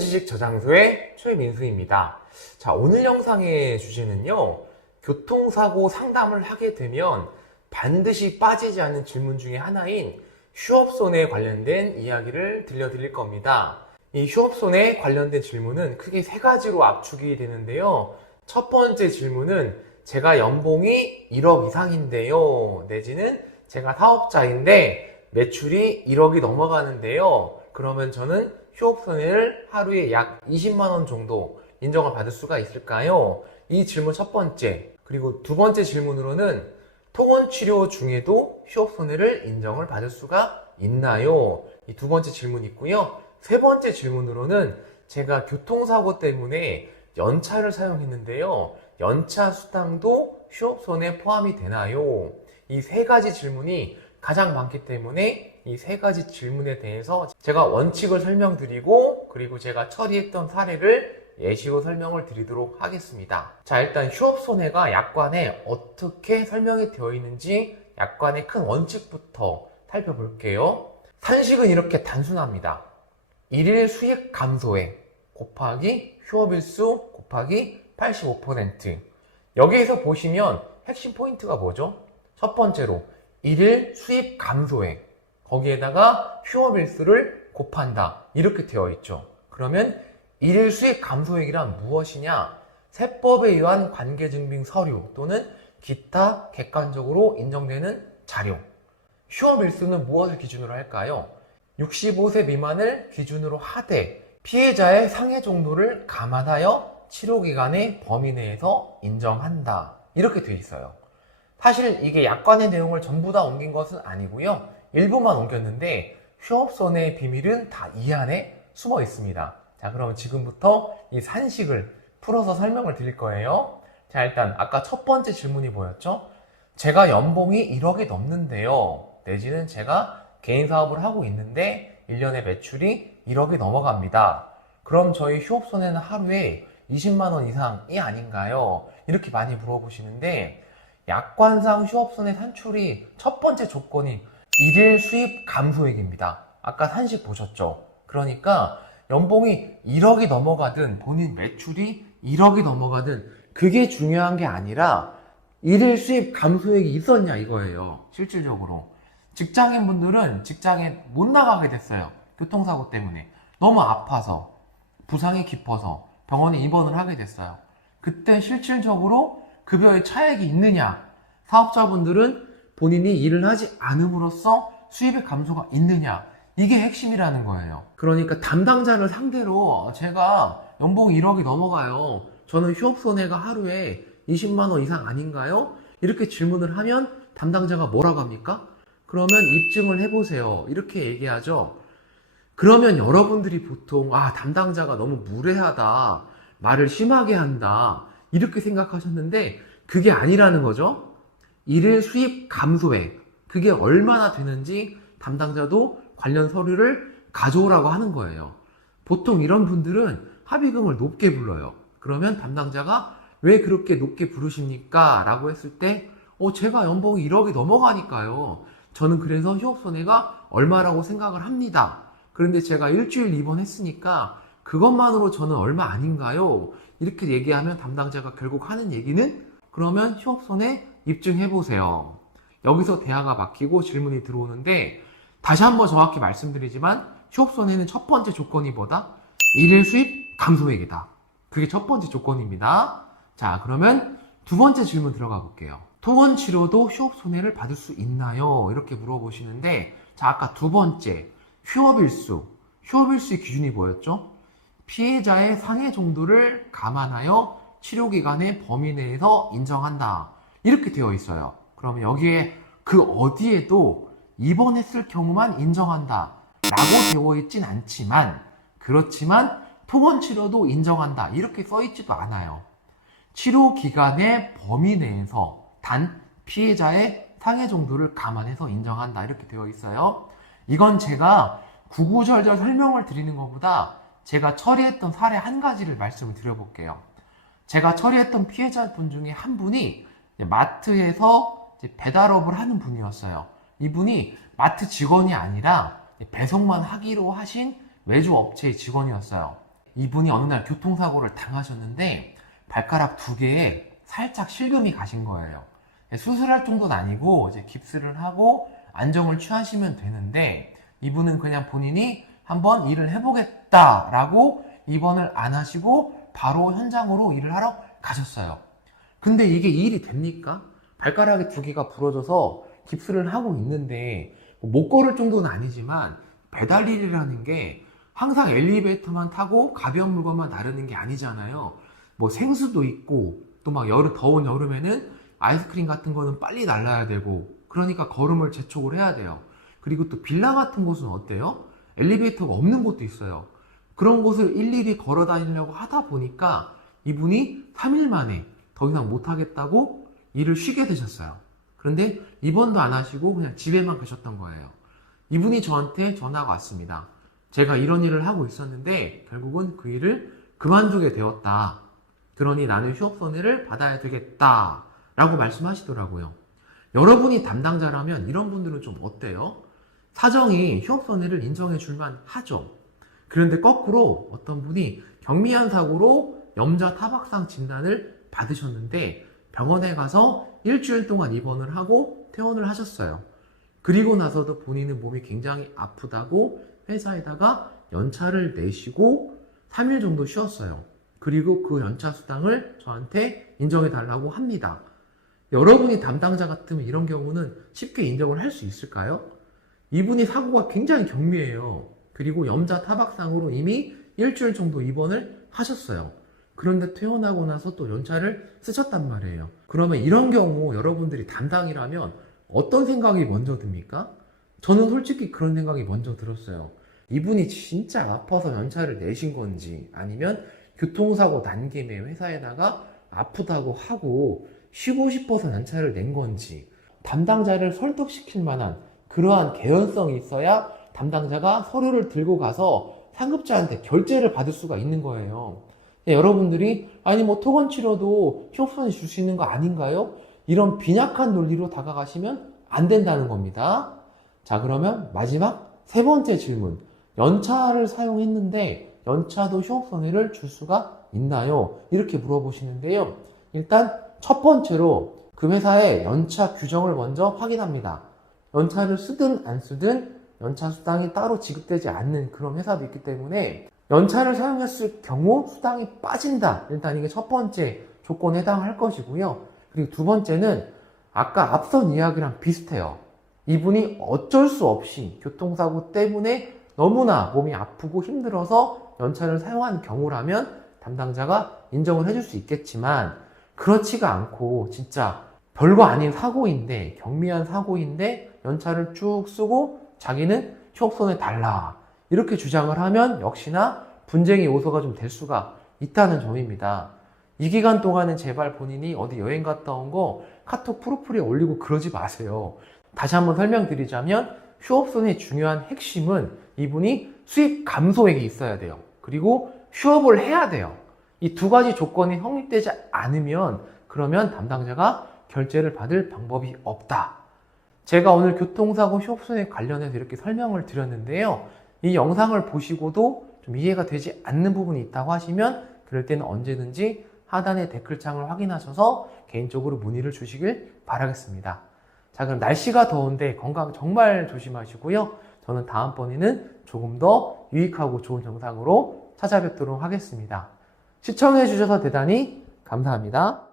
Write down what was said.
보험지식저장소의 최민수입니다. 자, 오늘 영상의 주제는요, 교통사고 상담을 하게 되면 반드시 빠지지 않는 질문 중에 하나인 휴업손해 관련된 이야기를 들려드릴 겁니다. 이 휴업손해 관련된 질문은 크게 세 가지로 압축이 되는데요. 첫 번째 질문은 제가 연봉이 1억 이상인데요, 내지는 제가 사업자인데 매출이 1억이 넘어가는데요, 그러면 저는 휴업손해를 하루에 약 20만원 정도 인정을 받을 수가 있을까요? 이 질문 첫 번째. 그리고 두 번째 질문으로는 통원치료 중에도 휴업손해를 인정을 받을 수가 있나요? 이 두 번째 질문이 있고요. 세 번째 질문으로는 제가 교통사고 때문에 연차를 사용했는데요, 연차 수당도 휴업손해 포함이 되나요? 이 세 가지 질문이 가장 많기 때문에 이 세 가지 질문에 대해서 제가 원칙을 설명드리고, 그리고 제가 처리했던 사례를 예시로 설명을 드리도록 하겠습니다. 자, 일단 휴업손해가 약관에 어떻게 설명이 되어 있는지 약관의 큰 원칙부터 살펴볼게요. 산식은 이렇게 단순합니다. 일일 수익 감소액 곱하기 휴업일수 곱하기 85%. 여기에서 보시면 핵심 포인트가 뭐죠? 첫 번째로 일일 수입 감소액, 거기에다가 휴업일수를 곱한다, 이렇게 되어 있죠. 그러면 일일 수입 감소액이란 무엇이냐? 세법에 의한 관계증빙 서류 또는 기타 객관적으로 인정되는 자료. 휴업일수는 무엇을 기준으로 할까요? 65세 미만을 기준으로 하되 피해자의 상해 정도를 감안하여 치료기간의 범위 내에서 인정한다, 이렇게 되어 있어요. 사실 이게 약관의 내용을 전부 다 옮긴 것은 아니고요, 일부만 옮겼는데 휴업손해의 비밀은 다 이 안에 숨어 있습니다. 자, 그럼 지금부터 이 산식을 풀어서 설명을 드릴 거예요. 자, 일단 아까 첫 번째 질문이 뭐였죠? 제가 연봉이 1억이 넘는데요, 내지는 제가 개인 사업을 하고 있는데 1년에 매출이 1억이 넘어갑니다. 그럼 저희 휴업손해는 하루에 20만원 이상이 아닌가요? 이렇게 많이 물어보시는데, 약관상 휴업손해 산출이 첫 번째 조건이 일일 수입 감소액입니다. 아까 산식 보셨죠? 그러니까 연봉이 1억이 넘어가든 본인 매출이 1억이 넘어가든 그게 중요한 게 아니라 일일 수입 감소액이 있었냐, 이거예요. 실질적으로 직장인분들은 직장에 못 나가게 됐어요. 교통사고 때문에 너무 아파서, 부상이 깊어서 병원에 입원을 하게 됐어요. 그때 실질적으로 급여의 차액이 있느냐? 사업자분들은 본인이 일을 하지 않음으로써 수입의 감소가 있느냐? 이게 핵심이라는 거예요. 그러니까 담당자를 상대로 제가 연봉 1억이 넘어가요, 저는 휴업손해가 하루에 20만원 이상 아닌가요? 이렇게 질문을 하면 담당자가 뭐라고 합니까? 그러면 입증을 해보세요, 이렇게 얘기하죠. 그러면 여러분들이 보통 담당자가 너무 무례하다, 말을 심하게 한다, 이렇게 생각하셨는데 그게 아니라는 거죠. 일일 수입 감소액, 그게 얼마나 되는지 담당자도 관련 서류를 가져오라고 하는 거예요. 보통 이런 분들은 합의금을 높게 불러요. 그러면 담당자가 왜 그렇게 높게 부르십니까? 라고 했을 때 제가 연봉이 1억이 넘어가니까요, 저는 그래서 휴업손해가 얼마라고 생각을 합니다. 그런데 제가 일주일 입원했으니까 그것만으로 저는 얼마 아닌가요? 이렇게 얘기하면 담당자가 결국 하는 얘기는, 그러면 휴업손해 입증해보세요. 여기서 대화가 막히고 질문이 들어오는데, 다시 한번 정확히 말씀드리지만 휴업손해는 첫 번째 조건이 뭐다? 일일 수입 감소액이다. 그게 첫 번째 조건입니다. 자, 그러면 두 번째 질문 들어가 볼게요. 통원치료도 휴업손해를 받을 수 있나요? 이렇게 물어보시는데, 자, 아까 두 번째 휴업일수의 기준이 뭐였죠? 피해자의 상해 정도를 감안하여 치료기간의 범위 내에서 인정한다, 이렇게 되어 있어요. 그러면 여기에 그 어디에도 입원했을 경우만 인정한다 라고 되어 있진 않지만, 그렇지만 통원치료도 인정한다, 이렇게 써 있지도 않아요. 치료기간의 범위 내에서 단 피해자의 상해 정도를 감안해서 인정한다, 이렇게 되어 있어요. 이건 제가 구구절절 설명을 드리는 것보다 제가 처리했던 사례 한 가지를 말씀을 드려볼게요. 제가 처리했던 피해자분 중에 한 분이 마트에서 배달업을 하는 분이었어요. 이분이 마트 직원이 아니라 배송만 하기로 하신 외주 업체의 직원이었어요. 이분이 어느 날 교통사고를 당하셨는데 발가락 2개에 살짝 실금이 가신 거예요. 수술할 정도는 아니고 이제 깁스를 하고 안정을 취하시면 되는데, 이분은 그냥 본인이 한번 일을 해보겠다라고 입원을 안 하시고 바로 현장으로 일을 하러 가셨어요. 근데 이게 일이 됩니까? 발가락이 2개가 부러져서 깁스를 하고 있는데, 못 걸을 정도는 아니지만 배달 일이라는 게 항상 엘리베이터만 타고 가벼운 물건만 나르는 게 아니잖아요. 뭐 생수도 있고, 또 막 더운 여름에는 아이스크림 같은 거는 빨리 날라야 되고, 그러니까 걸음을 재촉을 해야 돼요. 그리고 또 빌라 같은 곳은 어때요? 엘리베이터가 없는 곳도 있어요. 그런 곳을 일일이 걸어 다니려고 하다 보니까 이분이 3일 만에 더 이상 못하겠다고 일을 쉬게 되셨어요. 그런데 입원도 안 하시고 그냥 집에만 계셨던 거예요. 이분이 저한테 전화가 왔습니다. 제가 이런 일을 하고 있었는데 결국은 그 일을 그만두게 되었다. 그러니 나는 휴업손해를 받아야 되겠다 라고 말씀하시더라고요. 여러분이 담당자라면 이런 분들은 좀 어때요? 사정이 휴업손해를 인정해 줄만 하죠. 그런데 거꾸로 어떤 분이 경미한 사고로 염좌 타박상 진단을 받으셨는데 병원에 가서 일주일 동안 입원을 하고 퇴원을 하셨어요. 그리고 나서도 본인은 몸이 굉장히 아프다고 회사에다가 연차를 내시고 3일 정도 쉬었어요. 그리고 그 연차 수당을 저한테 인정해 달라고 합니다. 여러분이 담당자 같으면 이런 경우는 쉽게 인정을 할 수 있을까요? 이분이 사고가 굉장히 경미해요. 그리고 염좌 타박상으로 이미 일주일 정도 입원을 하셨어요. 그런데 퇴원하고 나서 또 연차를 쓰셨단 말이에요. 그러면 이런 경우 여러분들이 담당이라면 어떤 생각이 먼저 듭니까? 저는 솔직히 그런 생각이 먼저 들었어요. 이분이 진짜 아파서 연차를 내신 건지, 아니면 교통사고 난 김에 회사에다가 아프다고 하고 쉬고 싶어서 연차를 낸 건지, 담당자를 설득시킬 만한 그러한 개연성이 있어야 담당자가 서류를 들고 가서 상급자한테 결제를 받을 수가 있는 거예요. 여러분들이 아니 뭐 토건치료도 휴업손해 줄 수 있는 거 아닌가요? 이런 빈약한 논리로 다가가시면 안 된다는 겁니다. 자, 그러면 마지막 3번째 질문. 연차를 사용했는데 연차도 휴업손해를 줄 수가 있나요? 이렇게 물어보시는데요. 일단 첫 번째로 그 회사의 연차 규정을 먼저 확인합니다. 연차를 쓰든 안 쓰든 연차 수당이 따로 지급되지 않는 그런 회사도 있기 때문에 연차를 사용했을 경우 수당이 빠진다. 일단 이게 첫 번째 조건에 해당할 것이고요. 그리고 두 번째는 아까 앞선 이야기랑 비슷해요. 이분이 어쩔 수 없이 교통사고 때문에 너무나 몸이 아프고 힘들어서 연차를 사용한 경우라면 담당자가 인정을 해줄 수 있겠지만, 그렇지가 않고 진짜 별거 아닌 사고인데, 경미한 사고인데 연차를 쭉 쓰고 자기는 휴업손해 달라 이렇게 주장을 하면 역시나 분쟁의 요소가 좀 될 수가 있다는 점입니다. 이 기간 동안은 제발 본인이 어디 여행 갔다 온 거 카톡 프로필에 올리고 그러지 마세요. 다시 한번 설명드리자면 휴업손해의 중요한 핵심은 이분이 수익 감소액이 있어야 돼요. 그리고 휴업을 해야 돼요. 이 두 가지 조건이 성립되지 않으면 그러면 담당자가 결제를 받을 방법이 없다. 제가 오늘 교통사고 휴업손해 관련해서 이렇게 설명을 드렸는데요. 이 영상을 보시고도 좀 이해가 되지 않는 부분이 있다고 하시면 그럴 때는 언제든지 하단의 댓글창을 확인하셔서 개인적으로 문의를 주시길 바라겠습니다. 자, 그럼 날씨가 더운데 건강 정말 조심하시고요. 저는 다음번에는 조금 더 유익하고 좋은 영상으로 찾아뵙도록 하겠습니다. 시청해 주셔서 대단히 감사합니다.